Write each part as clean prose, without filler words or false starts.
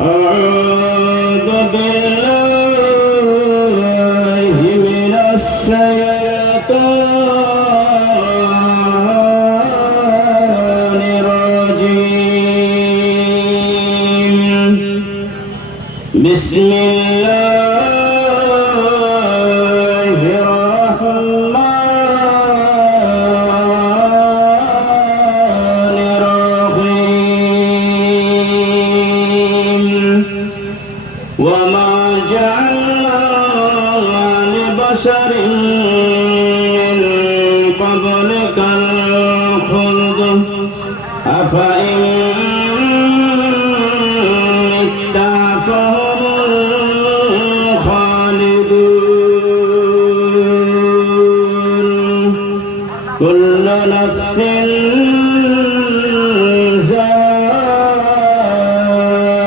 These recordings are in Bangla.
أعوذ بالله من الشيطان الرجيم بسم الله الرحمن الرحيم وما جعلنا لبشر من قبلك الخلد أفإن مت فهم الخالدون كل نفس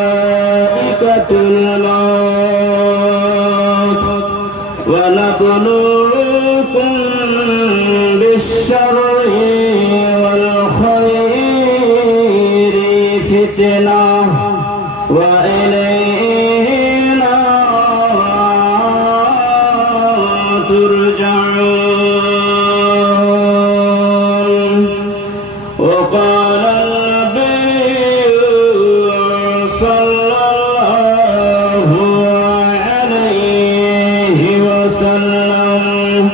ذائقة الموت ونبلوكم بالشر والخير فتنة وإلينا ترجعون وقال النبي صلى الله عليه وسلم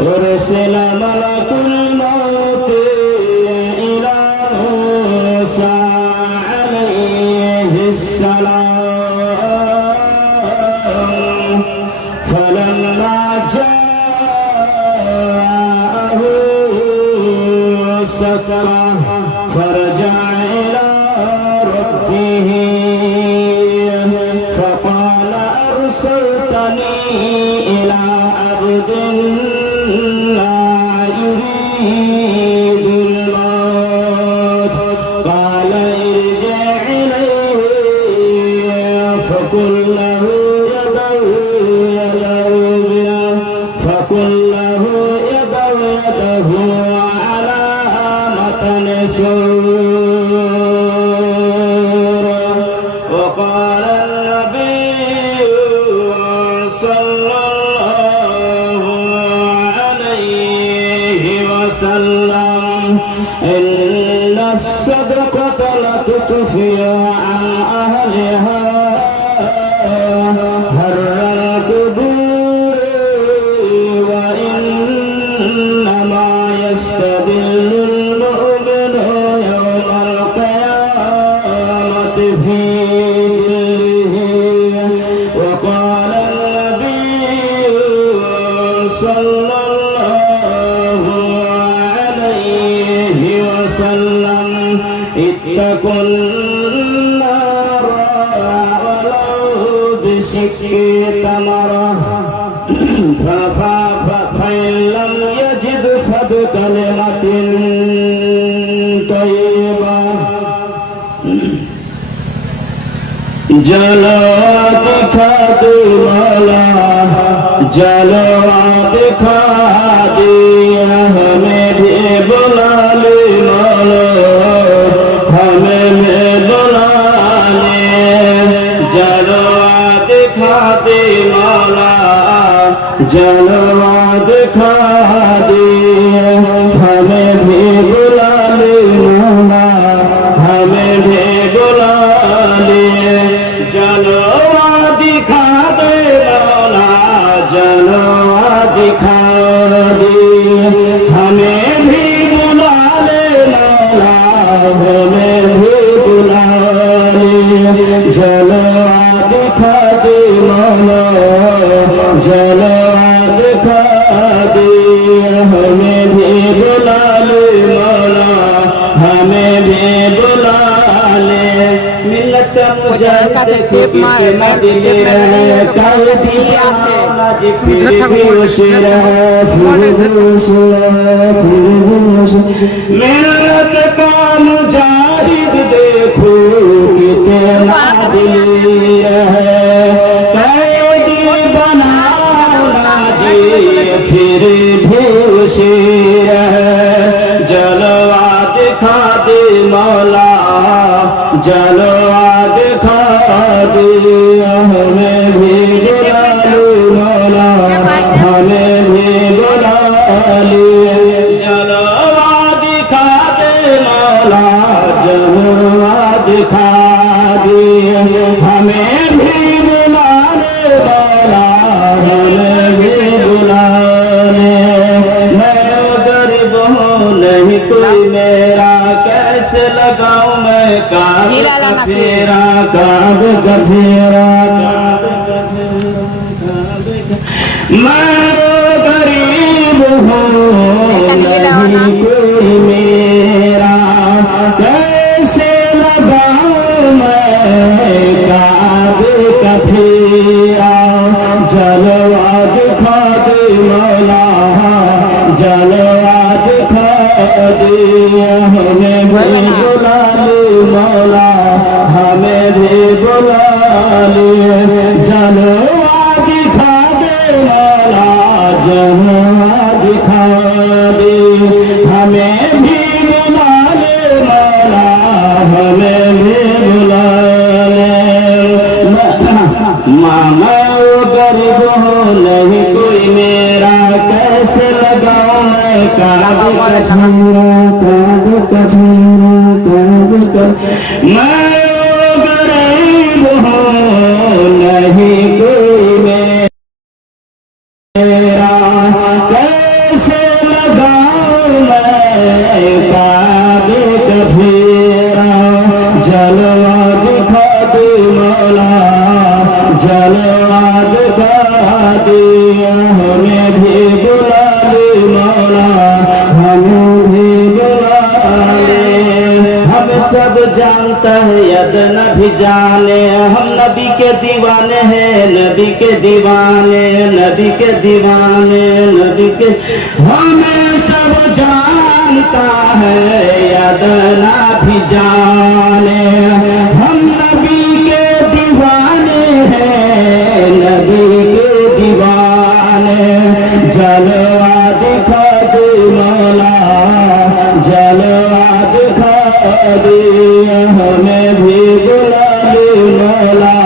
أرسل ملك الموت إلى موسى عليه السلام فلما جاءه سكره فرجع إلى ربه فقال أرسلتني إلى عبد لا يريد الموت قال ارجع إليه فقل له يده على متن سور وقال النبي صلى الله عليه وسلم إن الصدقة لتطفئ عن أهلها هر القبور وإنما يستدل المؤمن يوم القيامة في ظله وقال النبي صلى الله عليه وسلم اتقوا النار ولو بشق تمرة فإن لم يجد فبكلمة طيبة जलवा दिखा दे मौला जलवा दिखा दे हमें भी बुला ले मौला हमें भी बुला ले जलवा दिखा दे मौला जलवा दिखा दे हमें भी बुला ले मौला हमें भी बुला ले जलवा दिखा दे मौला जलवा दिखा दे हमें भी बुला ले मौला हमें भी बुला ले जलवा दिखा दे मौला जलवा दिखा दे हमें भी बुला ले मौला हमें भी बुला ले मिलत मुजाहिद के मदीने कल भी आते फिर भी मिलत का मुजाहिद देखो कितना दिल है कैदी बनाना जी फिर भी शेर है जलवा दिखा दे मौला जलवा दिखा दे, हमें भी बुला ले मौला, हमें भी बुला ले। जलवा दिखा दे मौला, जलवा दिखा दे, हमें भी बुला ले मौला, हमें भी बुला ले। मैं गरीब हूँ नहीं कोई मेरा, कैसे लगाऊं मैं काग का फेरा, काग का फेरा, मैं गरीब हूँ नहीं कोई मेरा, कैसे लगाऊं मैं काग का फेरा। जलवा दिखा दे मौला, जलवा दिखा दे, हमें भी बुला ले मौला, हमें भी बुला ले। जलवा दिखा दे मौला, जलवा दिखा दे, हमें भी बुला ले मौला, हमें भी बुला ले। मामा गरीब हो नहीं कोई मेरा, कैसे लगाऊं मैं काग का फेरा, काग का फेरा, काग का। मैं गरीब हूँ नहीं कोई मेरा, कैसे लगाऊं मैं काग का फेरा। जलवा दिखा दे मौला, जलवा दिखा दे, हमें भी बुला ले मौला, हमें भी बुला ले। हम सब जानता है यद न भी जाने, हम नबी के दीवाने हैं, नबी के दीवाने, नबी के दीवाने, नबी के। हमें सब जानता है यद न भी जाने, हम नबी के दीवाने हैं, नबी के दीवाने। जलवा दिखा दे मौला, जलवा दिखा दे, हमें भी बुला ले मौला,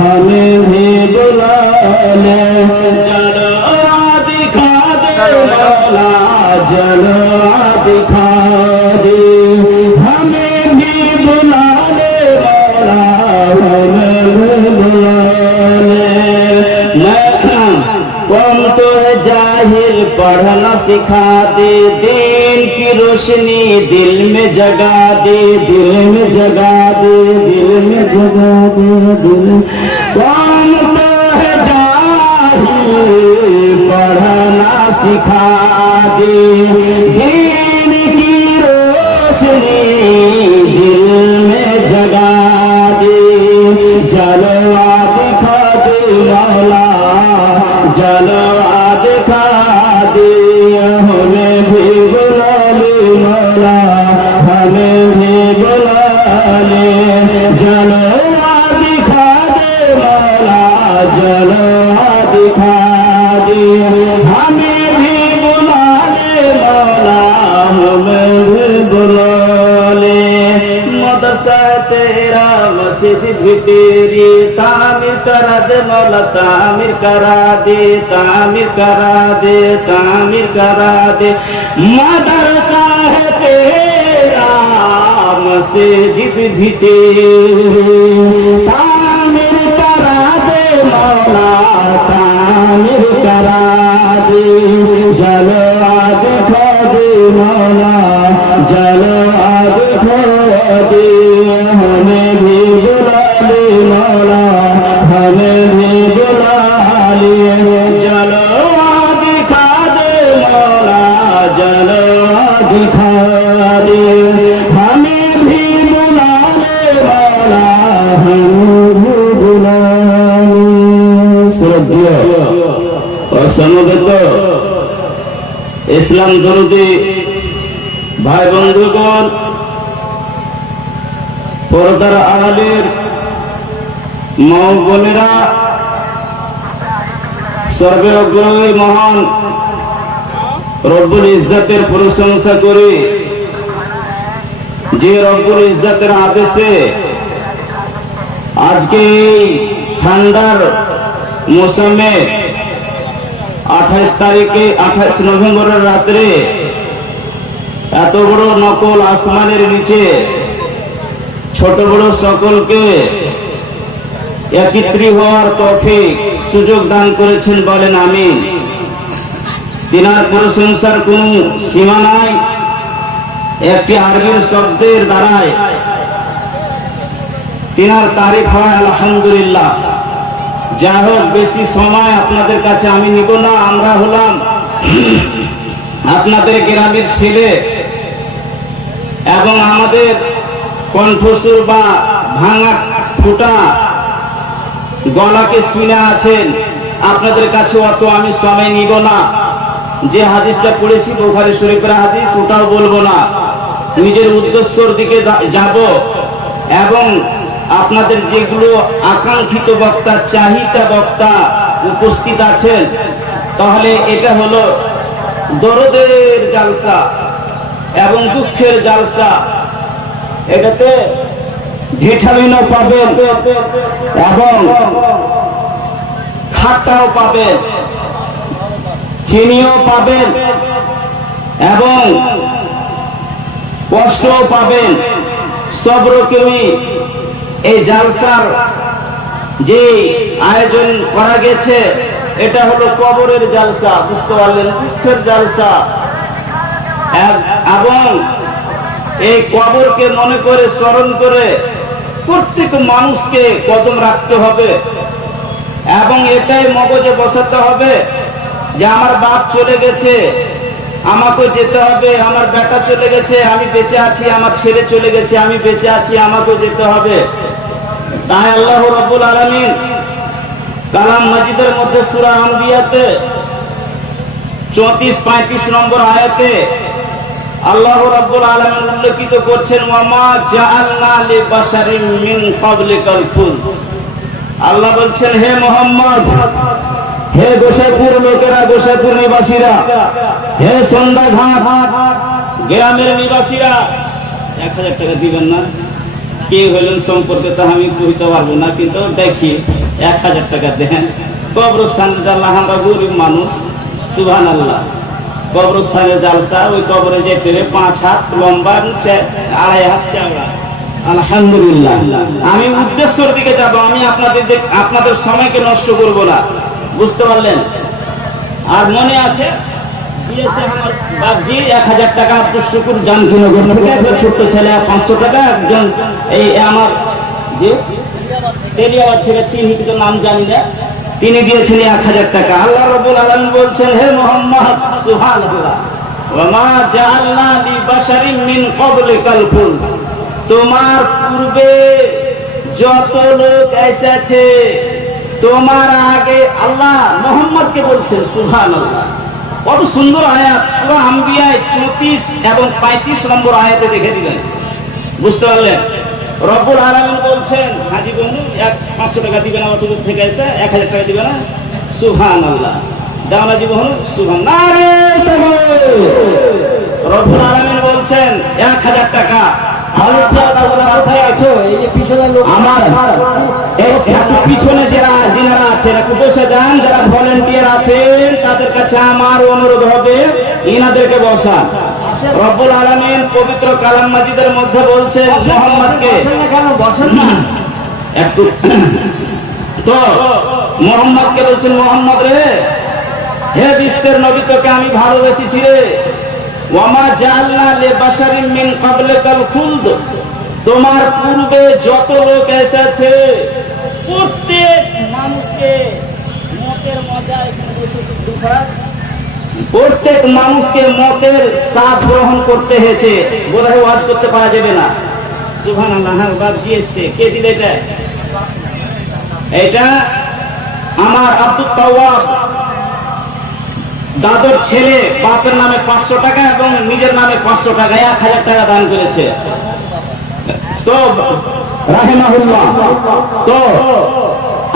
हमें भी बुला ले। जलवा दिखा दे मौला, जलवा दिखा दे, हमें भी बुला ले मौला, हमें भी बुला ले। कौन तो है जाहिल पढ़ना सिखा दे, दीन की रोशनी दिल में जगा दे, दिल में जगा दे, दिल में जगा दे, दिल। कौन तो है जाहिल पढ़ना सिखा दे, दीन की रोशनी दिल में जगा दे। जलवा दिखा दे मौला, जलवा दिखा दे, हमें भी बुला ले मौला, हमें भी बुला ले। जलवा दिखा दे मौला, जलवा दिखा दे, हमें भी बुला ले मौला, हमें भी बुला ले। मदरसा तेरा मस्जिद भी तेरी, तामीर करा दे मौला, तामीर करा दे, तामीर करा दे, तामीर करा दे। मदरसा है तेरा मस्जिद भी तेरी, तामीर करा दे मौला, तामीर करा दे। जलवा दिखा दे मौला, जलवा दिखा दे, हमें भी बुला ले मौला, हमें भी बुला ले। जलवा दिखा दे मौला, जलवा दिखा दे, हमें भी बुला ले मौला, हमें भी बुला ले। श्रद्धेय और समवेत इस्लाम दरदी भाई बंधुगण, পর্দার আড়ালের মা বোনেরা, সর্বগ্রহী মহান রব্বুল ইজ্জতের প্রশংসা করে, যে রব্বুল ইজ্জতের আদেশে আজকে এই ঠান্ডার মৌসুমে 28 নভেম্বরের রাত্রে এত বড় নকল আসমানের নিচে ছোট বড় সকলকে একত্রিত হওয়ার তৌফিক সুযোগ দান করেছেন, বলেন আমিন। তিনার প্রশংসার কোন সীমা নাই। একটি আরবি শব্দের দ্বারায় তিনার তারিফ হয় আলহামদুলিল্লাহ। যা হোক, বেশি সময় আপনাদের কাছে আমি নিব না। আমরা হলাম আপনাদের গ্রামের ছেলে এবং আমাদের কণ্ঠস্বর বা ভাঙা ফুটা গলাকে শুনে আছেন, আপনাদের কাছে অত আমি সময় নিব না। যে হাদিসটা পড়েছি বুখারী শরীফের হাদিস, ওটাও বলবো না। নিজের উদ্দেশ্যের দিকে যাব এবং আপনাদের যেগুলো আকাঙ্ক্ষিত বক্তা, চাহিদা বক্তা উপস্থিত আছেন, তাহলে এটা হলো দরদের জালসা এবং দুঃখের জালসা। এটাতে ভিটামিনও পাবেন এবং খাট্টাও পাবেন, চিনিও পাবেন এবং কষ্টও পাবেন, সব রকমই। এই জালসার যে আয়োজন করা গেছে, এটা হলো কবরের জালসা, বুঝতে পারলেন, দুঃখের জালসা। এবং এই কবরকে মনে করে, স্মরণ করে প্রত্যেক মানুষকে কদম রাখতে হবে এবং এটাই মগজে বসাতে হবে যে আমার বাপ চলে গেছে, আমাকে যেতে হবে। আমার বেটা চলে গেছে, আমি বেঁচে আছি। আমার ছেলে চলে গেছে, আমি বেঁচে আছি, আমাকে যেতে হবে। তাই আল্লাহ রাব্বুল আলামিন কালাম মাজিদের মধ্যে সূরা আম্বিয়াতে 34-35 নম্বর আয়াতে আল্লাহ রাব্বুল আলামিন উল্লেখিত করছেন, ওয়া মা জাআলনা লিবাশারিন মিন ক্বাবলিকাল খুলদ। আল্লাহ বলছেন, হে মুহাম্মদ, হে গোসাইপুর লোকেরা, গোসাইপুর নিবাসীরা, হে সন্ধ্যাঘাট গ্রামের নিবাসীরা, 1000 টাকা দিবেন না? কে হলেন সম্পর্কে তা আমি কইতে পারবো না, কিন্তু দেখি 1000 টাকা দেন। কবরস্থানে জানলাম, আমরা গরিব মানুষ, সুবহানাল্লাহ। কবরস্থানের জালসা, ওই কবরে যেতে 5 হাত লম্বা, 2.5 হাত চওড়া। আলহামদুলিল্লাহ, আমি উদ্দেশ্যের দিকে যাব। আমি আপনাদের সময়কে নষ্ট করব না, বুঝতে পারলেন? আর মনে আছে দিয়েছে আমার বাপজি 1000 টাকা আব্দুল শুকুর জানকিনগর থেকে, ছোট্ট ছেলে 500 টাকা, একজন এই আমার যে তেলিয়াবাদ থেকে চিনি, কিন্তু নাম জানি না, তিনি দিয়েছেন 1000 টাকা। আল্লাহ রাব্বুল আলামিন বলছেন, হে মুহাম্মদ, সুবহানাল্লাহ, ওয়া মা জাআলনা লিবাশারিন মিন ক্বাবলিকাল খুলদ। তোমার পূর্বে যত লোক এসেছে, তোমার আগে, আল্লাহ মুহাম্মদকে বলছেন, সুবহানাল্লাহ। কত সুন্দর আয়াত, সূরা আম্বিয়া 34 এবং 35 নম্বর আয়াতে দেখে দিলেন, বুঝতে পারলেন? রব্বুল আলামিন বলছেন, হাজী বন্ধু 500 টাকা দিবেন, আমার দূর থেকে এসে 1000 টাকা দিবেন না? সুবহানাল্লাহ। দাওলাজি বন্ধু, সুবহানাল্লাহ। রব্বুল আলামিন বলছেন 1000 টাকা। পিছনে যারা আছেন একটু বসে যান, যারা ভলেন্টিয়ার আছেন তাদের কাছে আমার অনুরোধ হবে, ইনাদেরকে বসান। রব্বুল আলামিন পবিত্র কালাম মাজিদের মধ্যে বলছেন মুহাম্মদকে, একটু তো মুহাম্মদকে বলছেন, মুহাম্মদ রে, হে বিশ্বের নবী, তোকে আমি ভালোবেসেছি রে। ওয়া মা জাআলনা লিবাশারিন মিন ক্বাবলিকাল খুলদ। তোমার পূর্বে যত লোক এসেছে, প্রত্যেক মানুষকে মতের মজা, এখানে বসে প্রত্যেক মানুষকে মতের স্বাদ গ্রহণ করতে হয়েছে। বোধহয় ওয়াজ করতে পারা যাবে না। সুবহানাল্লাহ। হ্যাঁ, বাপজি এসছে। কে দিল এটা? এটা আমার আব্দুল তাওয়াব দাদর ছেলে, বাপের নামে 500 টাকা এবং নিজের নামে 500 টাকা, 1000 টাকা দান করেছে। তো রাহিমাহুল্লাহ। তো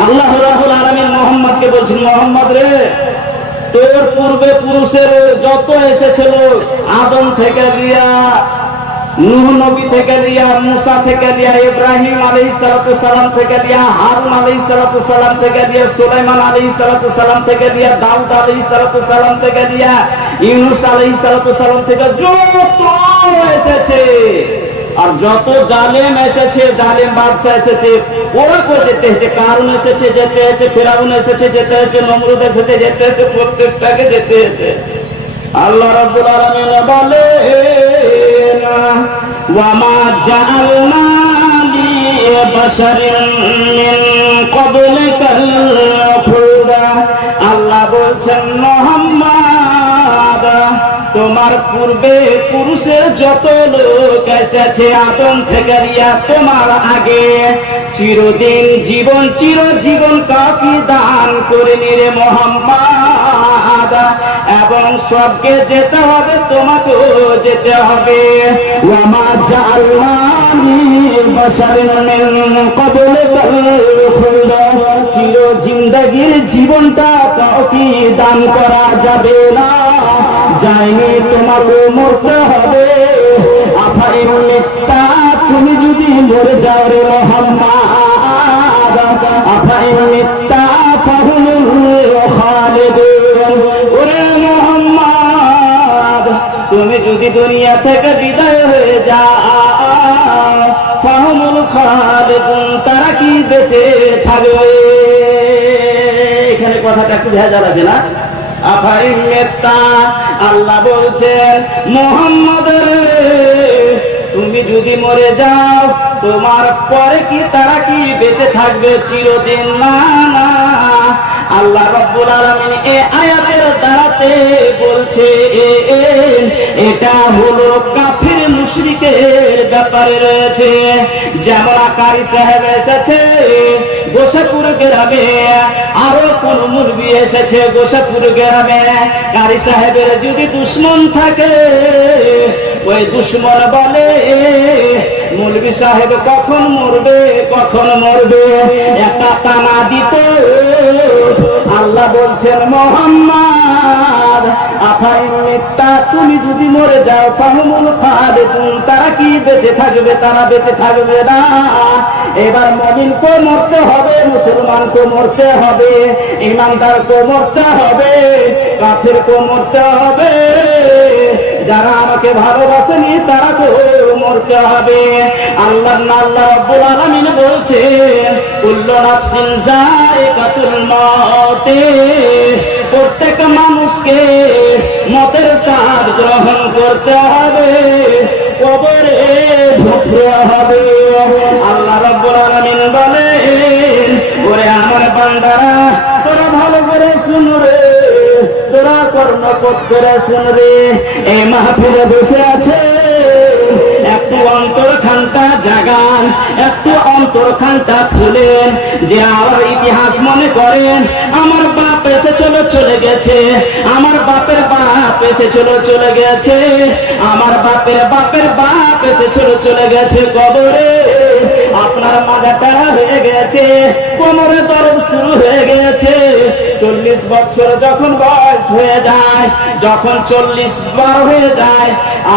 আল্লাহ রাব্বুল আলামিন মুহাম্মদকে বলছেন, মুহাম্মদ রে, তোর পূর্বে পুরুষের যত এসেছিল, আদম থেকে রিয়া নূহ নবী থেকে লিয়া, মুসা থেকে লিয়া, ইব্রাহিম আলাইহিস সালাম থেকে লিয়া, হারুন আলাইহিস সালাম থেকে লিয়া, সুলাইমান আলাইহিস সালাম থেকে লিয়া, দাউদ আলাইহিস সালাম থেকে লিয়া, ইউনূস আলাইহিস সালাম থেকে যত এসেছে, আর যত জালেম এসেছে, জালেম বাদশা এসেছে, ওরা করে যেতে হয়েছে। কারুন এসেছে, যেতে হয়েছে। ফিরআউন এসেছে, যেতে হয়েছে। নমরুদ এসেছে, যেতে হয়েছে। প্রত্যেকটাকে যেতে হয়েছে। আল্লাহ রাব্বুল আলামিন বলেন, ওয়া মা জাআলনা লিবাশারিন মিন ক্বাবলিকাল খুলদা। আল্লাহ বলছেন, মুহাম্মদ, তোমার পূর্বে পুরুষের যত লোক এসেছে আদম থেকে রিয়া, তোমার আগে চিরদিন জীবন, চিরজীবন কাউকে দান করেনি রে মুহাম্মদ। এবং সবকে যেতে হবে, তোমাকেও যেতে হবে। ওয়া মা জাআলনা লিবাশারিন মিন ক্বাবলিকাল খুলদা। চির জিন্দেগীর জীবনটা কাউকে দান করা যাবে না, যায়নি, তোমাকে মরতে হবে। আফাইন মিত্তা, তুমি যদি মরে যাও রে মুহাম্মদ, আফাইন মিত্তা ফাহুমুল খালিদুন। ওরে মুহাম্মদ, তুমি যদি দুনিয়া থেকে বিদায় হয়ে যাও, ফাহুমুল খালিদুন, তারা কি বেঁচে থাকবে? এখানে কথাটা একটু ভেজাল আছে না? আল্লাহ বলছেন, মুহাম্মদ, তুমি যদি মরে যাও, তোমার পরে কি তারা কি বেঁচে থাকবে চিরদিন? না না। আল্লাহ রাব্বুল আলামিন এই আয়াতের দ্বারাতে বলছে, এটা হলো কাফির মুশরিকের ব্যাপারে রয়েছে। যেমন কারি সাহেব এসেছে গোসাপুর গ্রামে, আরো কোন মুরবি এসেছে গোসাপুর গ্রামে। কারি সাহেবের যদি দুশ্মন থাকে, ওই দুশ্মন বলে, মৌলভী সাহেব কখন মরবে, কখন মরবে, একটা টানা দিত। আল্লাহ বলছেন, মুহাম্মদ, আফাইন মিত্তা, তুমি যদি মরে যাও, ফাহুমুল খালিদুন, তারা কি বেঁচে থাকবে? তারা বেঁচে থাকবে না। এবার মুমিনকে মরতে হবে, মুসলমানকে মরতে হবে, ইমানদারকে মরতে হবে, কাফিরকে মরতে হবে, যারা আমাকে ভালোবাসেনি তারাকে মরতে হবে। আল্লাহ রাব্বুল আলামিন বলছেন, কুল্লু নাফসিন যায়িকাতুল মাউত, প্রত্যেক মানুষকে মতের স্বাদ গ্রহণ করতে হবে, কবরে ঢুকতে হবে। আল্লাহ রাব্বুল আলামিন বলেন, ওরে আমার বান্দারা, তোরা ভালো করে শুন রে, তোরা কর্ণপাত করে শুন রে। এই মাহফিলে বসে আছে, একটু অন্তরখানটা জাগান, একটু অন্তরখানটা খুলেন, যে আমার ইতিহাস মনে করেন, আমার বাপ এসে চলে গেছে, আমার বাপের বাপ এসে চলে গেছে, আমার বাপের বাপের বাপ এসে চলে গেছে কবরে। আপনার মাথাটা হয়ে গেছে, কোমরে দরদ শুরু হয়ে গেছে। 40 বছর যখন বয়স হয়ে যায়, যখন 40 বার হয়ে যায়,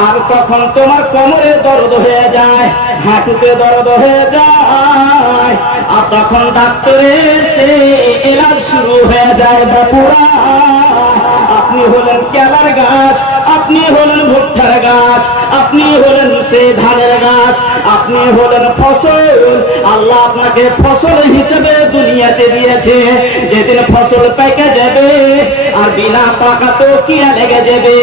আর তখন তোমার কোমরে দরদ হয়ে যায়, হাঁটুতে দরদ হয়ে যায়, আর তখন ডাক্তারের এলাজ শুরু হয়ে যায়। বাপুরা, আপনি হলেন কেলার গাছ, আপনি হলেন ভুট্টার গাছ, আপনি হলেন সে ধানের গাছ, আপনি হলেন ফসল। আল্লাহ আপনাকে ফসল হিসেবে দুনিয়াতে দিয়েছে। যেদিন ফসল পেকে যাবে, আর বিনা পাকা তো কিয়া লেগে যাবে,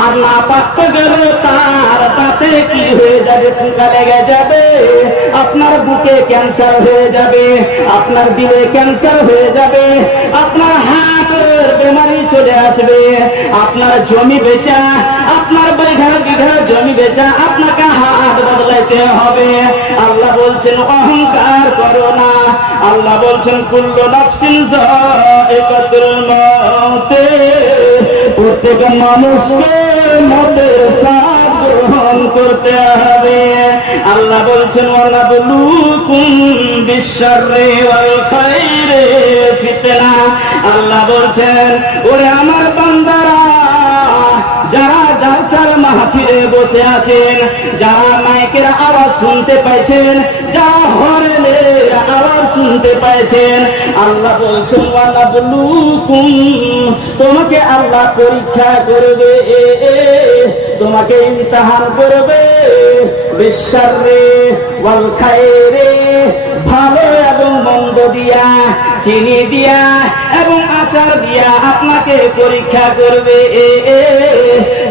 আর না পাকতে গেলে তার তাতে কি হয়ে যাবে, পোকা লেগে যাবে, আপনার বুকে ক্যান্সার হয়ে যাবে, আপনার দিলে ক্যান্সার হয়ে যাবে, আপনার হার্টের বেমারি চলে আসবে, আপনার জমি বেচা, আপনার বিঘা জমি বেচা, আপনাকে হাত বদলাইতে হবে। আল্লাহ বলছেন, অহংকার করো না। আল্লাহ বলছেন, কুল্লু নাফসিন যায়িকাতুল মাউত, প্রত্যেক মানুষকে মতের স্বাদ গ্রহণ করতে হবে। আল্লাহ বলছেন, ওয়ানাবলুকুম বিশ-শাররি ওয়াল খাইরি ফিতনা। আল্লাহ বলছেন, ওরে আমার বান্দারা, যারা জালসার মাহফিলে বসে আছেন, যারা মাইকের আওয়াজ শুনতে পাইছেন, যারা হর্নের আওয়াজ শুনতে পাইছেন, আল্লাহ বলছেন ওয়ানাবলুকুম, তোমাকে আল্লাহ পরীক্ষা করবে, তোমাকে ইমতিহান করবে, বিশাররে ওয়াল খায়রে, ভালো এবং মন্দ দিয়া, চিনি দিয়া এবং আচার দিয়া আপনাকে পরীক্ষা করবে,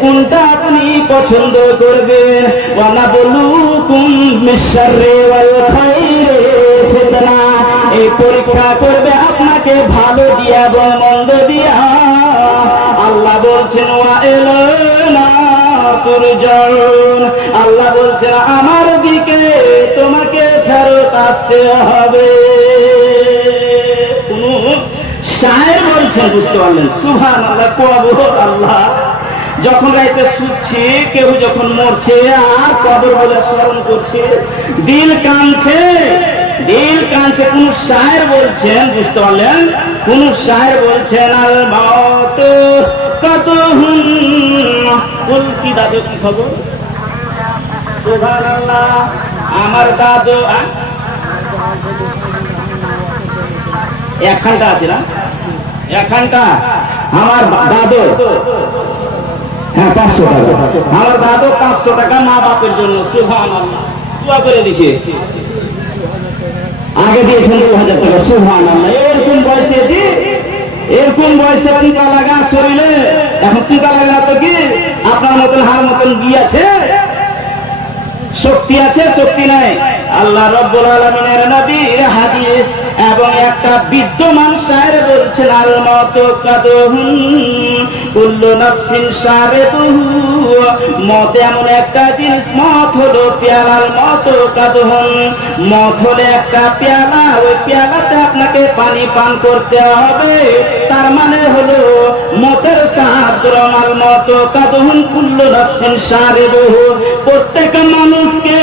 কোনটা আপনি পছন্দ করবেন। ওয়ানাবলুকুম বিশাররি ওয়াল খায়রি ফিতনা, এই পরীক্ষা করবে আপনাকে ভালো দিয়া এবং মন্দ দিয়া। আল্লাহ বলছেন ওয়া ইলানা তুরজাউন, আল্লাহ বলছেন আমার দিকে তোমাকে ফেরত আসতে হবে। কোন শায়ের বলছেন, বুঝতে পারলেন? সুবহানাল্লাহ, কবর আল্লাহ যখন রাইতে শুচ্ছে, কেউ যখন মরছে আর কবর বলে স্মরণ করছে, দিল কাঁদছে, দিল কাঁদছে। কোন শায়ের বলছেন, বুঝতে পারলেন? কোন শায়ের বলছেন আল মাউত কাতুহুম, বল কি দাদু, কি খবর? সুবহানাল্লাহ, আমার দাদু একখানটা আছে না, একখানটা আমার দাদু, হ্যাঁ 500 টাকা, আমার দাদু 500 টাকা মা বাপের জন্য সুবহানাল্লাহ দোয়া করে দিছে। আগে দিয়েছেন 2000 টাকা, সুবহানাল্লাহ। এরকম বয়সে জি, এরকম বয়সে টিকা লাগা শরীরে, এখন টিকা লাগা তো কি আপনার মতন হার মতন গিয়েছে, শক্তি আছে, শক্তি নাই। আল্লাহ রাব্বুল আলামিনের নবীর হাদিস এবং একটা বিদ্যমান শায়ের বলছেন আল মাউতু কাদুহুম কুল্লু নাফসিন শারিবুহু, মত এমন একটা জিনিস, মত হলো পেয়ালার মতো কাদুহুম, মত হলো একটা পেয়ালা, ওই পেয়ালাতে আপনাকে পানি পান করতে হবে। তার মানে হলো মতের স্বাদ গ্রহণ, আল মাউতু কাদুহুম কুল্লু নাফসিন শারিবুহু, প্রত্যেক মানুষকে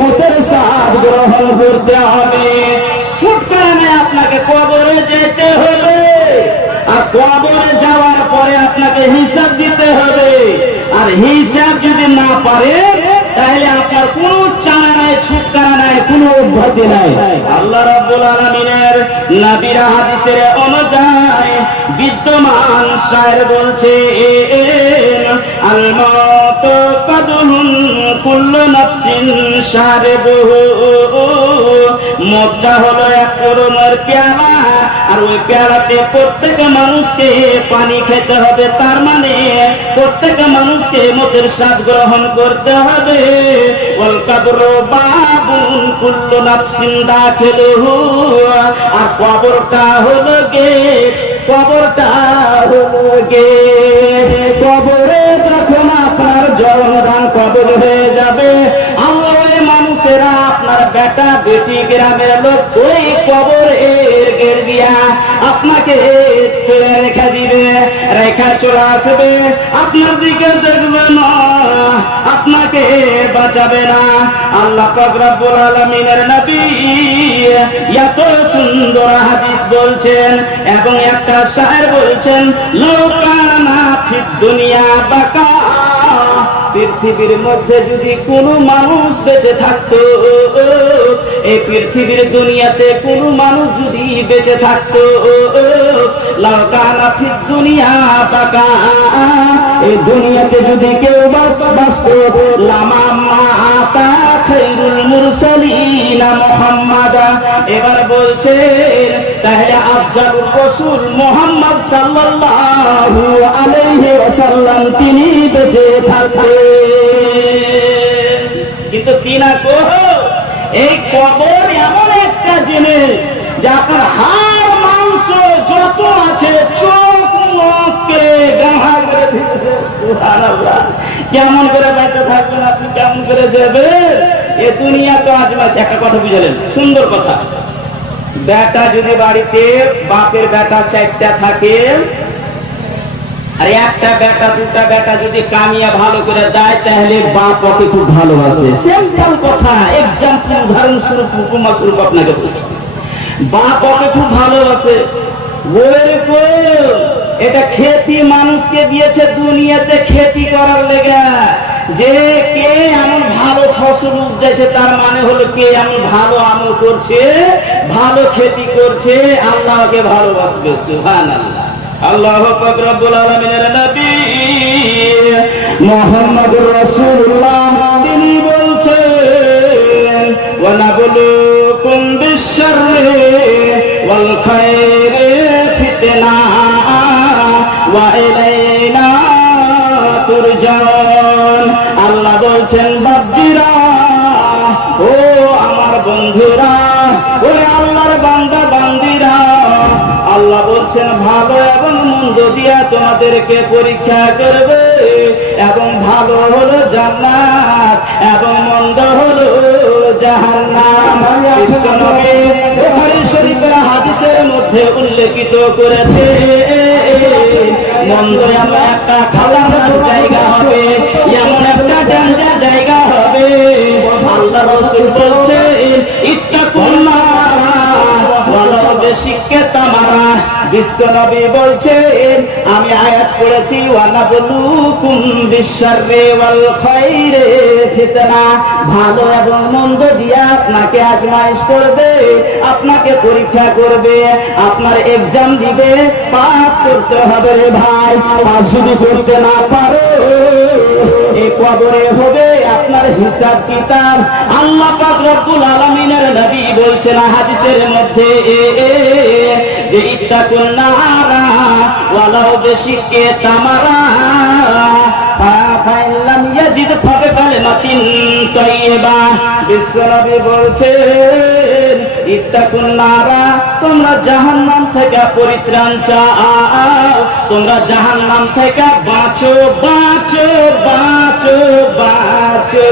মতের স্বাদ গ্রহণ করতে হবে। ফুটকারে আপনাকে কবরে যেতে হবে, আর কবরে যাওয়ার পরে আপনাকে হিসাব দিতে হবে। আর হিসাব যদি না পারে তাহলে আপনার কোনো চারা নাই, ছুটকারা নাই, কোনো অব্যাহতি নাই। আল্লাহ রাব্বুল আলামিনের নবীর হাদিসের অনুযায়ী বিদ্যমান শায়ের বলছে আল মাউতু কাদুহুম কুল্লু নাফসিন শারিবুহু, মদটা হলো এক ধরনের পেয়ালা, আর ওই পেয়ালাতে প্রত্যেক মানুষকে পানি খেতে হবে। তার মানে প্রত্যেক মানুষকে মদের স্বাদ গ্রহণ করতে হবে। ওয়াল কবরু বাবুন কুল্লু নাফসিন দাখিলুহু, আর কবরটা হলো গেট, কবরটা হলো গেট। কবরে যখন আপনার জন্মদান কবর হয়ে যাবে, আল্লাহ মানুষেরা আপনার বেটা বেটি গ্রামের লোক ওই কবরের গেট দিয়া আপনাকে রেখা দিবে, রেখা চলে আসবে, আপনার দিকে দেখবে না, আপনাকে বাঁচাবে না। আল্লাহ পাক রব্বুল আলামিনের নবী এত সুন্দর হাদিস বলছেন এবং একটা শায়ের বলছেন লাউ কানা ফিদ দুনিয়া বাকা, পৃথিবীর মধ্যে যদি কোনো মানুষ বেঁচে থাকতো, এই পৃথিবীর দুনিয়াতে কোনো মানুষ যদি বেঁচে থাকতো, লাউ কানা ফিদ দুনিয়া বাকা, এই দুনিয়াতে যদি কেউ বাঁচতো, লামা মাতা খায়রুল মুরসালিনা মুহাম্মাদা। এবার বলছেন তাহলে আফজালুর রাসূল মুহাম্মদ সাল্লাল্লাহু আলাইহি ওয়াসাল্লাম তিনি বেঁচে থাকতেন, কিন্তু তিনা কো এই কবর এমন একটা জিনিস যে আপনার হাড় মাংস যত আছে চোখ মুখকে গাঁহা করে দিবে। সুবহানাল্লাহ, কেমন করে বেঁচে থাকবেন আপনি, কেমন করে যাবেন? এ দুনিয়া তো আজ মাস। একটা কথা বুঝলেন, সুন্দর কথা, বেটা যদি বাড়িতে বাপের বেটা 4টা থাকে আর একটা বেটা দুটা বেটা যদি কামিয়া ভালো করে দেয় তাহলে বাপ ওকে খুব ভালোবাসে। সিম্পল কথা, এক্সাম্পল, উদাহরণ স্বরূপ, উপমা স্বরূপ আপনাকে বলছি। বাপ ওকে খুব ভালোবাসে, এটা খেতি মানুষকে দিয়েছে দুনিয়াতে খেতি করার লেগে, যে কে এমন ভালো ফসল উপজাইছে তার মানে হলো কে এমন ভালো আমল করছে, ভালো খেতি করছে, আল্লাহকে ভালোবাসবে। সুবহানাল্লাহ। আল্লাহু পাক রব্বুল আলামিনের নবী মুহাম্মদুর রাসূলুল্লাহ তিনি বলছেন, ওয়া নাবলুকুম বিশ-শাররি ওয়াল খায়রি ফিতনা ওয়া ইলাইনা তুরজাউন। আল্লাহ বলছেন, বাপজিরা, ও আমার বন্ধুরা, ওরে আল্লাহর বান্দা বান্দিরা, আল্লাহ বলছেন ভালো এবং মন্দ দিয়া তোমাদেরকে পরীক্ষা করবে, এবং ভালো হলো জান্নাত এবং মন্দ হলো জাহান্নাম। বিশ্বনবী বুখারী শরীফের হাদিসের মধ্যে উল্লেখিত করেছে, মন্দ এমন একটা খালার জায়গা হবে, এমন একটা ডেঞ্জার জায়গা হবে, আল্লাহ রাসূল বলছেন, ইত্তাকুল্লাহ ওয়ালাউ বিশিক্কাতামারা। বিশ্বনবী বলছেন, আমি আয়াত পড়েছি, ওয়া নাবলুকুম বিশ-শাররি ওয়াল খায়রি ফিতনা, ভালো এবং মন্দ দিয়া আপনাকে আজমাইশ করবে, আপনাকে পরীক্ষা করবে, আপনার এক্সাম দিবে, পাস করতে হবে রে ভাই। পাস যদি করতে না পারো, এই কবরে হবে আপনার হিসাব কিতাব। আল্লাহ পাক রব্বুল আলামিনের নবী বলছেন হাদিসের মধ্যে, যে ইত্তাকুন নারা ওয়ালাউ বিশিক্কাতামারা ফাইল্লাম ইয়াজিদ ফাবিকালিমাতিন তাইয়্যিবা। বিশ্বনবী বলছেন, ইত্তাকুন নারা, তোমরা জাহান্নাম থেকে পরিত্রাণ চাও, তোমরা জাহান্নাম থেকে বাঁচো বাঁচো বাঁচো বাঁচো।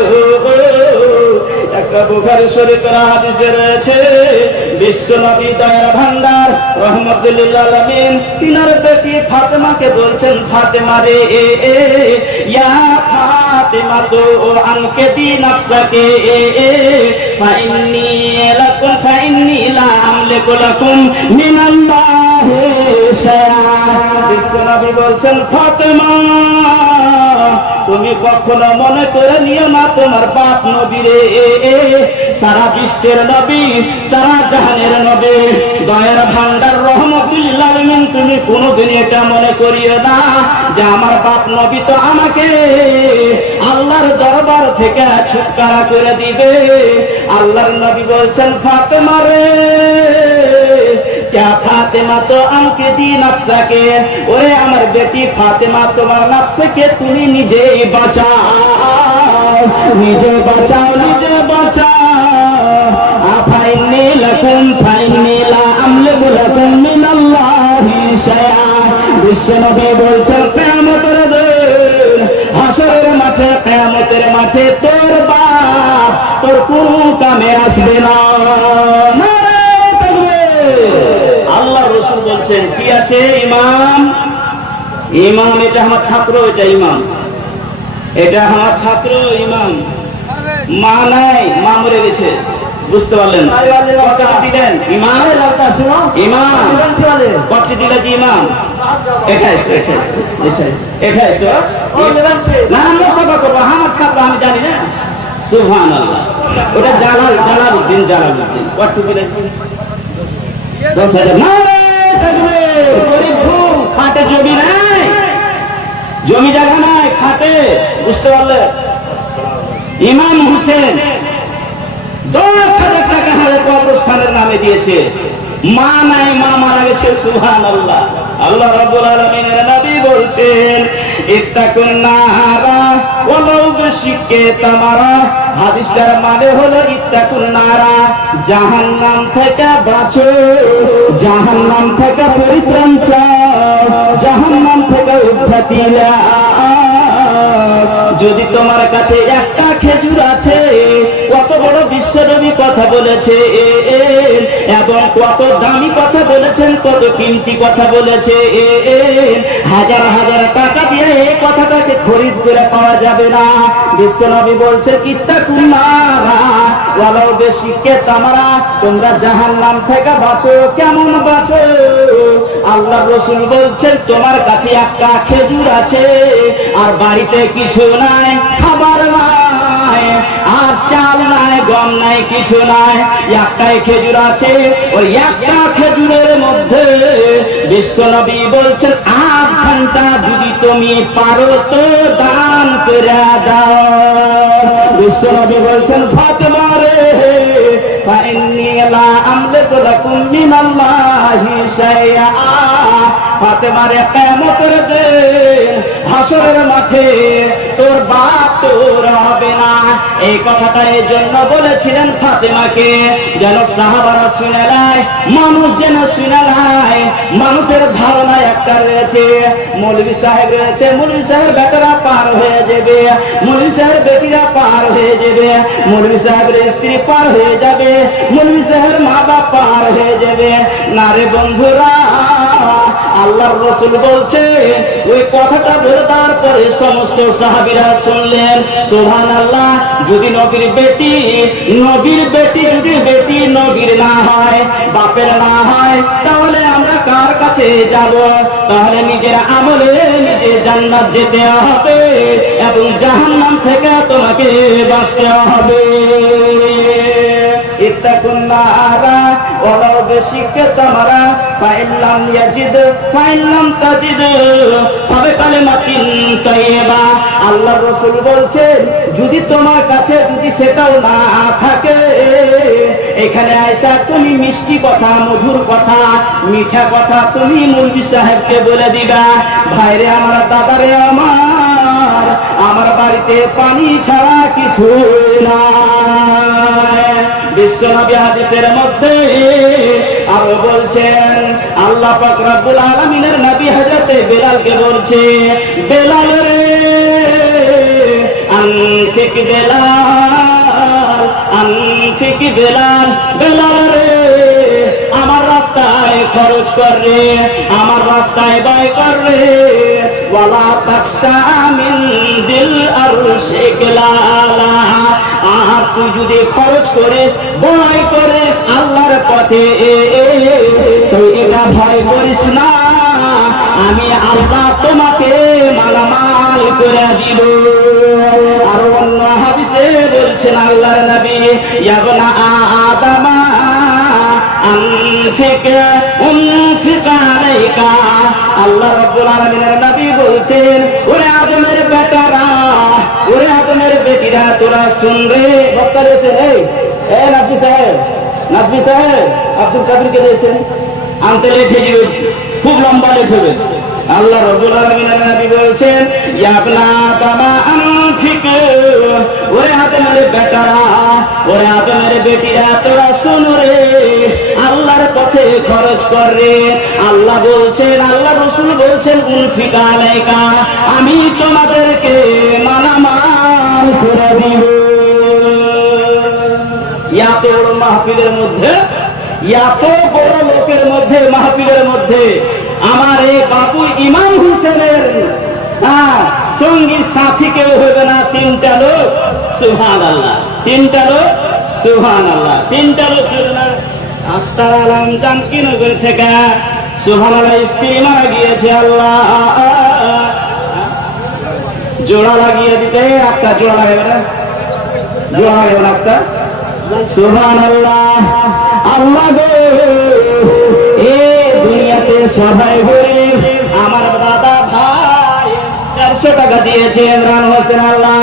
একটা বুখারী শরীফের হাদিসে রয়েছে, বিশ্বনবী দয়ার ভান্ডার রহমতুল লিল আলামিন তিনার বেটি ফাতেমাকে বলছেন, ফাতেমা রে, ইয়া ফাতেমা তো আনকিদি নাফসাকে ফাইন্নী লা আমলিকু লাকুম মিনাল্লাহি শাইআ। বিশ্বনবী বলছেন, ফাতেমা, তুমি কখনো মনে করে নিও না তোমার বাপ নবী রে, সারা বিশ্বের নবী, সারা জাহানের নবী, দয়ার ভান্ডার রহমতুল লিল আলামিন, তুমি কোনোদিন এটা মনে করিও না যে আমার বাপ নবী তো আমাকে আল্লাহর দরবার থেকে ছুটকারা করে দিবে। আল্লাহর নবী বলছেন, ফাতেমা রে, क्या फातिमा तो आंके दी नफ्सके, ओरे আমার বেটি ফাতেমা, তোমার নফসকে তুমি নিজেই বাঁচাও, নিজে বাঁচাও, নিজে বাঁচাও। আফাইন্নী লাকুম ফাইন্নী লা আমলিকু লাকুম মিনাল্লাহি শাইআ। বিশ্বনবী বলছেন, কিয়ামতের দিন, হাসরের মাঠে, কিয়ামতের মাঠে তোর বাপ তোর কোনো কামে আসবে না। আল্লাহ রাসূল বলছেন, কি আছে ইমাম, ইমাম এটা আমার ছাত্র, এটা ইমাম, এটা আমার ছাত্র ইমাম। মা নাই, মা মরে গেছে, বুঝতে পারলেন? দিলেন ইমাম, ইমাম কত দিলে যে ইমাম, আমার ছাত্র, আমি জানি না। সুবহানাল্লাহ। ওটা জালালউদ্দিন, জালালউদ্দিন কত দিলে? 10,000। খাটে জমি নাই, জমি জায়গা নাই, খাটে, বুঝতে পারলে? ইমাম হোসেন 10,000 টাকা হারে কবরস্থানের নামে দিয়েছে, মা নাই, মা মারা গেছে। সুবহানাল্লাহ। আল্লাহ রাব্বুল আলামিনের নবী বলছেন, ইত্তাকুন নারা ওয়ালাউ বিশিক্কাতামারা। হাদিসটার মানে হলো, ইত্তাকুন নারা, জাহান্নাম থেকে বাঁচো, জাহান্নাম থেকে পরিত্রাণ চাও, জাহান্নাম থেকে উদ্ধার লাও। যদি তোমার কাছে একটা খেজুর আছে, কত বড় বিশ্বনবী দামি কথা বলেছে এবং কত দামি কথা বলেছেন, কত কিমতি কথা বলেছে। হাজার হাজার টাকা দিয়ে এই কথাটাকে খরিদ করে পাওয়া যাবে না। বিশ্বনবী বলছে ইত্তাকুন্নারা ওয়ালাউ বিশিক্কাতামারা, তোমরা জাহান্নাম থেকে বাঁচো। কেমন বাঁচো? আল্লাহ রাসূল বলছেন তোমার কাছে একটা খেজুর আছে আর বাড়িতে কিছু নাই, খাবার নাই, আর চাল নাই, গম নাই, কিছু নাই, একটাই খেজুর আছে। ওই একটা খেজুরের মধ্যে বিশ্বনবী বলছেন ৮ ঘন্টা যদি তুমি পারো তো দান করে দাও। বিশ্বনবী বলছেন ফাতেমা রে ফাইন্নী লা আমলিকু লাকুম মিনাল্লাহি শাইআ। ফাতেমা রে কিয়ামতের দিন হাসরের মাঠে তোর বাপ তোর হবে না। এই কথাটা এই জন্য বলেছিলেন ফাতেমাকে যেন সাহাবারা শুনে নেয়, মানুষ যেন শুনে নেয়। মানুষের ধারণা একটা রয়েছে, মৌলভী সাহেব রয়েছে, মৌলভী সাহেব বেটারা পার হয়ে যাবে, মৌলভী সাহেব বেটিরা পার হয়ে যাবে, মৌলভী সাহেবের স্ত্রী পার হয়ে যাবে, মৌলভী সাহেবের মা বাপ পার হয়ে যাবে। না রে বন্ধুরা, আল্লাহর রাসূল বলছে ওই কথাটা বলে তারপরে সমস্ত সাহাবীরা শুনলেন সুবহানাল্লাহ। যদি নবীর বেটি যদি বেটি নবীর না হয়, বাপের না হয়, তাহলে আমরা কার কাছে যাব? তাহলে নিজের আমলে নিজে জান্নাত যেতে হবে এবং জাহান্নাম থেকে তোমাকে বাঁচতে হবে। ইত্তাকুন্নারা ওয়ালাউ বিশিক্কাতামারা ফাইল্লাম ইয়াজিদ ফাইল্লাম তাজিদ ফাবে কালিমাতিন তাইয়্যিবা। আল্লাহর রাসূল বলছেন যদি তোমার কাছে যদি সেটাও না থাকে, এখানে আইসা তুমি মিষ্টি কথা, মধুর কথা, মিঠা কথা তুমি মৌলভী সাহেবকে বলে দিবা, ভাইরে আমার, দাদারে আমার বাড়িতে পানি ছাড়া কিছু নাই। বিশ্বনবী হাদিসের মধ্যে আরো বলছেন, আল্লাহ পাক রব্বুল আলামিনের নবী হযরতে বেলালকে বলছে, বেলাল রে আনফিক বেলাল, আনফিক বেলাল, বেলাল রে আমার রাস্তায় খরচ কর রে, আমার রাস্তায় ব্যয় কর রে। ওয়ালা তাকশা মিন দিল আরশিক লালা, আর তুই যদি খরচ করিস, ভয় করিস আল্লাহর পথে, তুই এটা ভয় করিস না, আমি আল্লাহ তোমাকে মালামাল করে দিব। আর অন্য হাদিসে বলছেন আল্লাহর নবী, ইয়া আদামা আনফিক উনফিক আলাইকা। আল্লাহ রাব্বুল আলামিনের নবী বলছেন, ওরে আদমের বেটারা, ওরে আদমের বেটিরা, তোরা শুন রে। বক্তা রয়েছেন এই নাফি সাহেব, নাফি সাহেব আব্দুল কাদেরকে দিয়েছেন, আনতে লেট হয়ে যাবে, খুব লম্বা লেট হবে। আল্লাহ রাব্বুল আলামিনের নবী বলছেন, ইয়া ইবনা আদমা আনফিক, ওরে আদমের বেটারা, ওরে আদমের বেটিরা, তোরা শুন রে, আল্লাহর পথে খরচ কর রে। আল্লাহ বলছেন, আল্লাহ রাসূল বলছেন, উনফিক আলাইকা, আমি তোমাদেরকে মালামাল করে দিব। এত বড় মাহফিলের মধ্যে, এত বড় লোকের মধ্যে, মাহফিলের মধ্যে আমার এই বাবু ইমাম হোসেনের সঙ্গী সাথী কেউ হবে না। 3টা লোক, সুবহানাল্লাহ, 3টা লোক, সুবহানাল্লাহ, 3টা লোক হবে না। আখতার আলম জানকীনগর থেকে সুবহানাল্লাহ স্ত্রী মারা গিয়েছে, আল্লাহ জোড়া লাগিয়ে দিতে, একটা জোড়া লাগাবে না, জোড়া লাগাবে না একটা, সুবহানাল্লাহ। আল্লাহ গো, এই দুনিয়াতে সবাই গরিব, আমার দাদা ভাই 400 টাকা দিয়েছে ইমরান হোসেন, আল্লাহ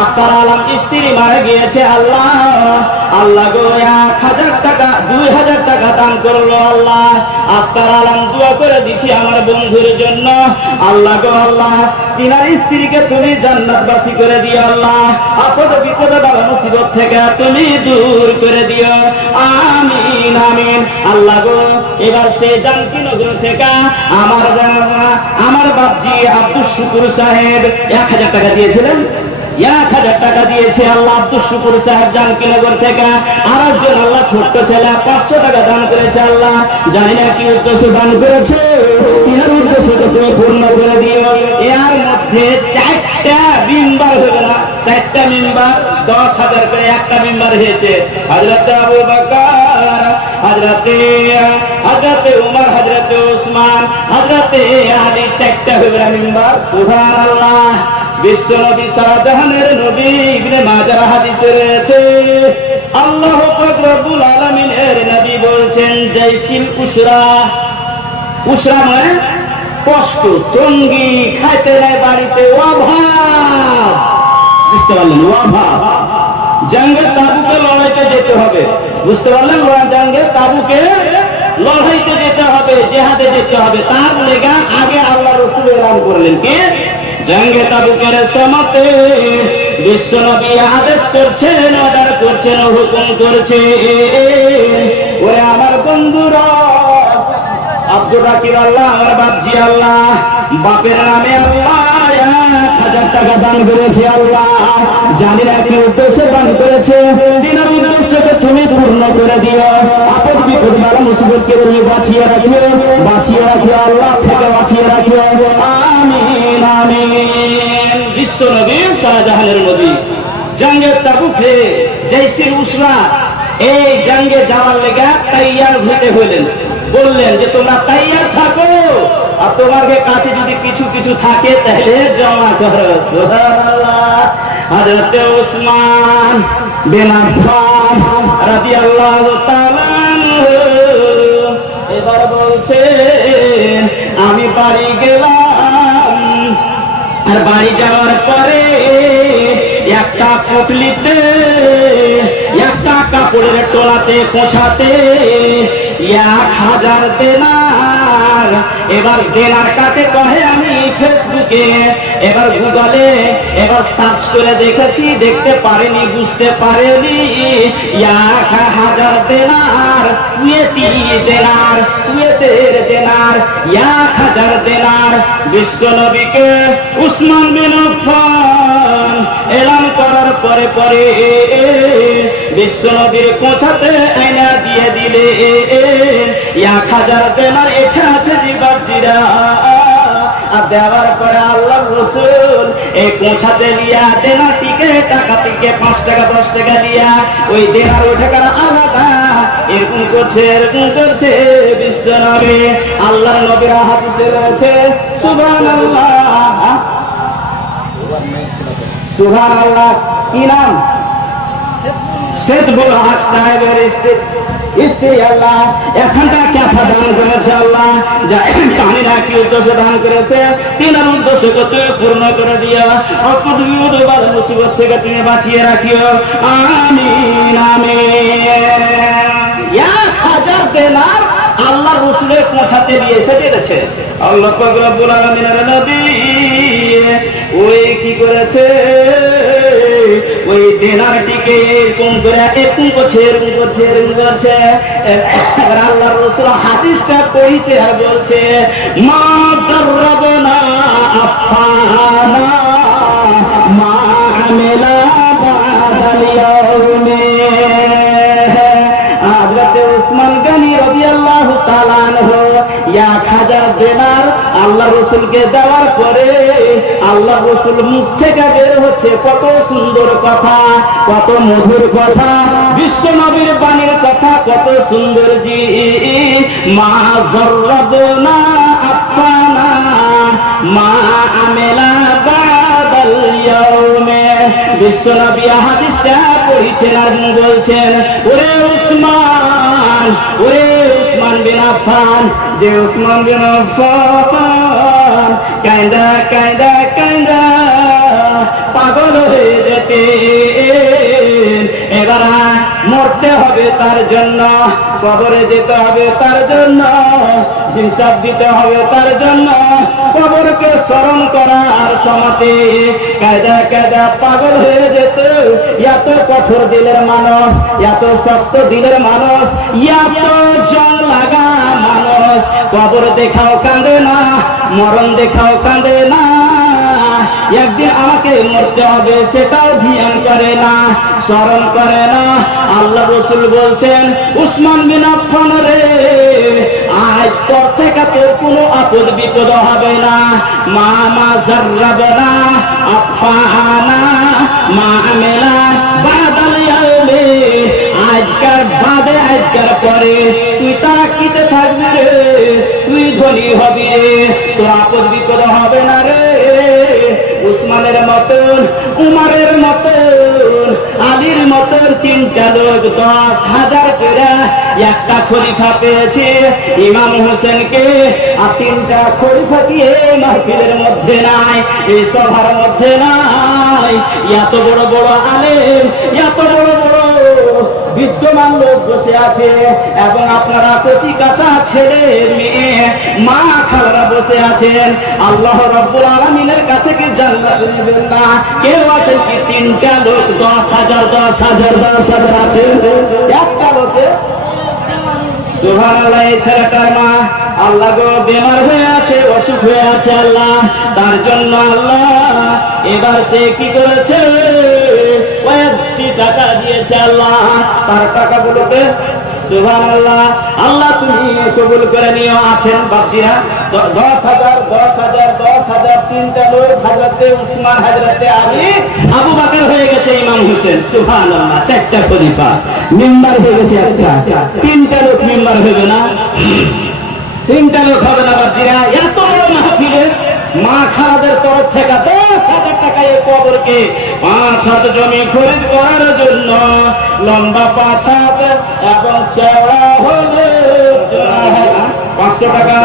আখতার আলম স্ত্রী মারা গিয়েছে, আল্লাহ আল্লাহ গো 1000 টাকা 2000 টাকা দান করলো, আল্লাহ আখতার আলম দোয়া করে দিছি আমার বন্ধুর জন্য, আল্লাহ গো আল্লাহ তিনার স্ত্রীকে তুমি জান্নাতবাসী করে দিও, আল্লাহ আপদ বিপদ বালা মুসিবত থেকে তুমি দূর করে দিও, আমিন আমিন। আল্লাহ গো এবার সে জানকীনগর থেকে আমার বাপজি আব্দুল শুকুর সাহেব 1000 টাকা দিয়েছিলেন, 1000 টাকা দিয়েছে আল্লাহ আব্দুল শুকুর সাহেব জানকীনগর থেকে। আর একজন আল্লাহ ছোট্ট ছেলে 500 টাকা দান করেছে। আল্লাহ জানি না কি উদ্দেশ্যে দান করেছে, তিনার উদ্দেশ্যকে তুমি পূর্ণ করে দিও। এর মধ্যে 4টা মিম্বার হবে না, 4টা মিম্বার 10,000 করে একটা মিম্বার হয়েছে। হযরত আবু বকর, হযরতে উমর, হযরতে উসমান, হযরতে আলী, 4টা হবে না মিম্বার। সুবহানাল্লাহ। বিশ্ব নবী শাহজাহানের নবী ইবনে মাজাহ হাদিসে রয়েছে, আল্লাহ পাক রব্বুল আলামিনের নবী বলছেন, জাইসিল উসরা, উসরা মানে কষ্ট, তঙ্গি, খাইতে নাই বাড়িতে, অভাব, বুঝতে পারলেন, অভাব। জঙ্গে তাবুকে লড়াইতে যেতে হবে, বুঝতে পারলেন, জঙ্গে তাবুকে লড়াইতে যেতে হবে, জিহাদে যেতে হবে। তার লেগা আগে আল্লাহ রাসূল এলান করলেন কি জঙ্গে তাবুকের সময়তে বিশ্ব নবী আদেশ করছেন, অর্ডার করছেন, হুকুম করছে, ওরে আমার বন্ধুরা, আব্দুর রাকিব আল্লাহ, আমার বাপজি আল্লাহ, বাপের নামে আল্লাহ 1000 টাকা দান করেছে। আল্লাহ জানি না কি উদ্দেশ্যে দান করেছে, দিনের উদ্দেশ্যকে তুমি পূর্ণ করে দিও। আপদ বিপদ বালা মুসিবতকে তুমি বাঁচিয়ে রাখিও, বাঁচিয়ে রাখিও, আল্লাহ থেকে বাঁচিয়ে রাখিও, আমিন আমিন। বিশ্ব নবী শাহজাহানের নবী জঙ্গে তাবুকে, জাইসিল উসরা, এই জঙ্গে যাওয়ার লেগা তৈয়ার হতে হইলেন। বললেন যে তোমরা তৈয়ার থাকো, আর তোমার কাছে যদি কিছু কিছু থাকে তাহলে জমা করো। সুবহানাল্লাহ। হযরত উসমান বিন আফফান রাদিয়াল্লাহু তাআলা এবার বলছেন, আমি বাড়ি গেলাম, আর বাড়ি যাওয়ার পরে একটা পুটলিতে, একটা কাপড়ের টোলাতে পৌঁছাতে 1000 দেনার। এবার দেনার কাকে কহে আমি ফেসবুকে, এবার গুগলে এবার সার্চ করে দেখেছি, দেখতে পারিনি, বুঝতে পারিনি। 1000 দেনার, কুয়েতি দেনার, কুয়েতের দেনার, 1000 দেনার। বিশ্ব নবীকে উসমান বিন আফফান এলান করার পরে পরে বিশ্ব নবীর পৌঁছাতে আয়না দিয়ে দিলে 1000 দেনার। ইচ্ছা আছে জিবাজিরা, আর দেওয়ার পরে আল্লাহ রাসূল এই পৌঁছাতে লিয়া দেনাটিকে, টাকাটিকে 5 টাকা 10 টাকা দিয়া ওই দেনার ওই টাকাটা আলাদা এরকম করছে, এরকম করছে বিশ্ব নবী। আল্লাহর নবীর হাদিসে রয়েছে, সুবহানাল্লাহ, সুবহানাল্লাহ। কি নাম? শেখ বুল হক সাহেবের স্ত্রী আল্লাহ 1 টাকা দান করেছে। আল্লাহ জানি না কি উদ্দেশ্যে দান করেছে, তিনার উদ্দেশ্যকে তুমি পূর্ণ করে দিও, মুসিবত থেকে তুমি বাঁচিয়ে রাখিও, আমিন আমিন। 1000 দেনার আল্লাহ রাসূলের পৌঁছাতে দিয়েছে, দিয়েছে আল্লাহ পাক রব্বুল আলামিনের নবী। ওই কি করেছে, ওই দেনারটিকে এরকম করে এরকম করছে, এরকম করছে, এরকম করছে। এবার আল্লাহ রাসূল হাদিসটা পড়িছে আর বলছে, মা দাররাবনা আফানা মা আমিলা বাদাল ইয়াউমি। হযরত উসমান গনি রাদিয়াল্লাহু তাআলা আনহু 1000 দেনার আল্লাহ রাসূলকে দেওয়ার পরে আল্লাহ রাসূল মুখ থেকে বের হচ্ছে কত সুন্দর কথা, কত মধুর কথা, বিশ্ব নবীর বাণীর কথা কত সুন্দর। জি মা যাররাবনা আফানা মা আমিলা বাদাল ইয়াউমে। বিশ্ব নবী হাদিসটা পড়িছেন আর বলছেন, ওরে উসমান, ওরে উসমান বিন আফফান, যে উসমান বিন আফফান কাঁদা কাঁদা কাঁদা পাগল হয়ে যেতে, এবার মরতে হবে তার জন্য, কবরে যেতে হবে তার জন্য, হিসাব দিতে হবে তার জন্য। কবরকে স্মরণ করার সময়তে কায়দা কায়দা পাগল হয়ে যেত। এত কঠোর দিলের মানুষ, এত শক্ত দিলের মানুষ, এত জং লাগা মানুষ, কবর দেখাও কাঁদে না, মরণ দেখাও কাঁদে না। একদিন আমাকে মরতে হবে সেটাও ধ্যান করে না, স্মরণ করে না। আল্লাহ রাসূল বলছেন, উসমান বিন আফফান রে, আজ পর থেকে তোর কোনো আপদ বিপদ হবে না। মা জাররাবনা আফানা মা আমেলা বাদাল ইয়াউমে, আজকার বাদে আজকার পরে তুই তারাক্কিতে থাকবি রে, তুই ধনী হবি রে, তোর আপদ বিপদ হবে না রে। উসমানের মতন, উমারের মতন, আলীর মতন তিনটা লোক 10,000 করে একটা খলিফা পেয়েছে ইমাম হোসেনকে, আর তিনটা খলিফা কি এই মাহফিলের মধ্যে নাই, এই সভার মধ্যে নাই। এত বড় বড় আলেম, এত বড় বড় বিদ্যমান লোক বসে আছে, এবং আপনারা কচি কাঁচা ছেলে মেয়ে মা খালারা বসে আছেন। আল্লাহ রাব্বুল আলামিনের কাছে কি জান্নাত নেবেন না? কেউ আছেন কি তিনটা লোক 10,000 আছে একটা লোকে? সুবহানাল্লাহ। এই ছেলেটার মা আল্লাহ গো বেমার হয়ে আছে, অসুখ হয়ে আছে আল্লাহ, তার জন্য আল্লাহ এবার সে কি করেছে, কয়েকটি টাকা দিয়েছে আল্লাহ, তার টাকাগুলোকে সুবহানাল্লাহ আল্লাহ তুমি কবুল করে নিও। আছেন বাপজিরা 10,000 তিনটা লোক, হযরতে উসমান, হযরতে আলী, আবু বকর হয়ে গেছে ইমাম হোসেন। সুবহানাল্লাহ, চারটা খলিফা, মেম্বার হয়ে গেছে একটা, তিনটা লোক মেম্বার হবে না? তিনটা লোক হবে না বাপজিরা? এত বড় মাহফিলে মা খালাদের তরফ থেকে 10,000 টাকা এই কবরকে 5 হাত জমি খরিদ করার জন্য, লম্বা 5 হাত এবং চওড়া হলে 500 টাকা।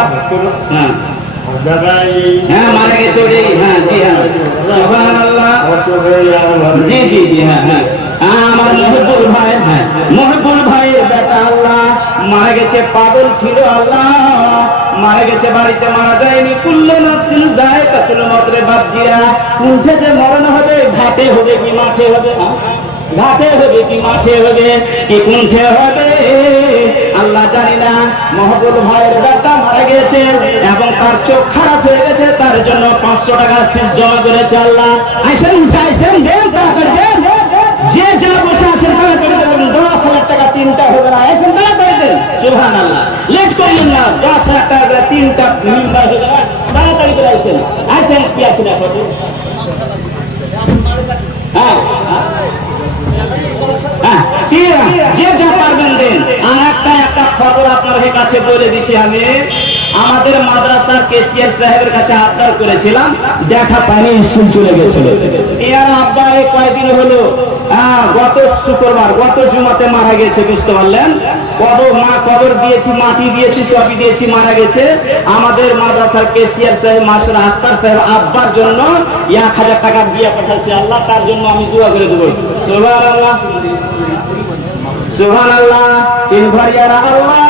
হ্যাঁ মারা গেছে ওই, হ্যাঁ জি হ্যাঁ, সুবহানাল্লাহ, জি জি জি হ্যাঁ হ্যাঁ, আমার মহবুব ভাই, হ্যাঁ মহবুব ভাইয়ের বেটা আল্লাহ মারা গেছে, পাগল ছিল আল্লাহ, মারা গেছে, বাড়িতে মারা যায়নি। কুল্লু নাফসিন যায়কাতুল মউত রে বাপজিরা, উঠে যে মরণ হবে, ঘাটে হবে কি মাঠে হবে? ঘাটে হবে কি মাঠে হবে কি কুণ্ঠে হবে আল্লাহ জানি না। মহবুব ভাইয়ের বেটা মারা গেছে এবং তার চোখ খারাপ হয়ে গেছে, তার জন্য 500 টাকা ফিস জমা করেছে আল্লাহ। আইসেন উঠাইছেন, দেন তাড়াতাড়ি দেন, যে যা বসে আছেন তাড়াতাড়ি দেন। 10,000 টাকা তিনটা হবে না, আইসেন তাড়াতাড়ি দেন। সুবহানাল্লাহ, লেট করিয়েন না, 10,000 টাকা করে তিনটা মেম্বার হবে না, তাড়াতাড়ি করে আইসেন। আইসেন কি আছে না কত? হ্যাঁ হ্যাঁ, যে যা পারবেন দেন। আর একটা খবর আপনার কাছে বলে দিছি আমি, আমাদের মাদ্রাসার কেসিয়ার সাহেবের কাছে আবদার করেছিলাম, দেখা পাইনি, স্কুল চলে গেছিল। এর আব্বা কয়েকদিন হলো, গত শুক্রবার, গত জুমাতে মারা গেছে, বুঝতে পারলেন? কবর দিয়েছি, মাটি দিয়েছি, সবই দিয়েছি, মারা গেছে। আমাদের মাদ্রাসার কেসিয়ার সাহেব মাস্টার আক্তার সাহেব আব্বার জন্য 1,000 টাকা দিয়ে পাঠাচ্ছে আল্লাহ, তার জন্য আমি দোয়া করে দেবো। সুবহানাল্লাহ সুবহানাল্লাহ। তিন ভাইয়ারা আল্লাহ,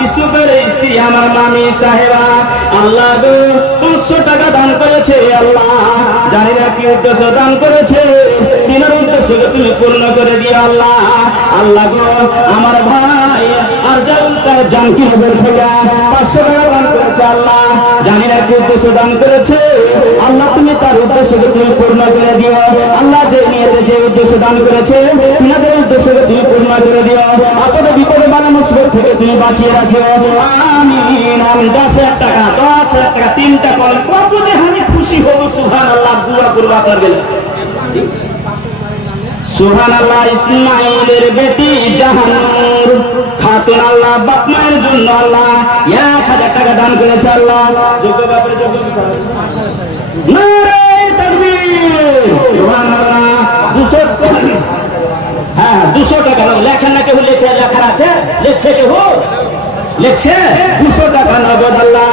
ইউসুফের স্ত্রী আমার মামি সাহেবা আল্লাহ গো 500 টাকা দান করেছে আল্লাহ, জানি না কি উদ্দেশ্য দান করেছে, দিনের উদ্দেশ্য তুমি পূর্ণ করে দিও আল্লাহ। আল্লাহ গো আমার ভাই আর জাউল সাহেব জানকিনগর থেকে 500 টাকা দান করেছে আল্লাহ, জানি না কি উদ্দেশ্য দান করেছে আল্লাহ, তুমি তার উদ্দেশ্যকে তুমি পূর্ণ করে দিও আল্লাহ। যে নিয়তে যে উদ্দেশ্য দান করেছে তোমাদের উদ্দেশ্যকে তুমি পূর্ণ করে দিও, আপদে বিপদে বালা মুসিবত থেকে তুমি বাঁচিয়ে রাখো, আমিন। আমি 10,000 টাকা, 10,000 টাকা তিনটা কল, কত যে আমি খুশি হব। সুবহানাল্লাহ, দোয়া করব আপনার গেলে। সুবহানাল্লাহ। ইসমাইলের বেটি জাহানুর খাতুন আল্লাহ বাপ মায়ের জন্য আল্লাহ 1,000 টাকা দান করেছে আল্লাহ। যোগ্য বাপের যোগ্য নারে তাকবীর। সুবহানাল্লাহ। 200, হ্যাঁ 200 টাকা লেখেন না, কেউ লেখা আছে, লিখছে কেউ লিখছে 200 টাকা নগদ আল্লাহ,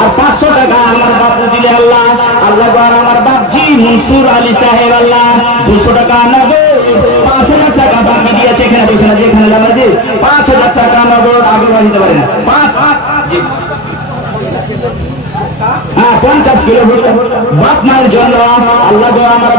আর 500 টাকা আমার বাপু দিলে আল্লাহ। আল্লাহ আমার বাপজি মনসুর আলী সাহেব আল্লাহ 200 টাকা নগদ, 5,000 টাকা বাকি দিয়েছে। এখানে বসে না, যেখানে জানা যে 5,000 টাকা নগদ, আগে বাড়িতে পারে না 5, হ্যাঁ 50 কিলো বাপ মায়ের জন্য আল্লাহ আমার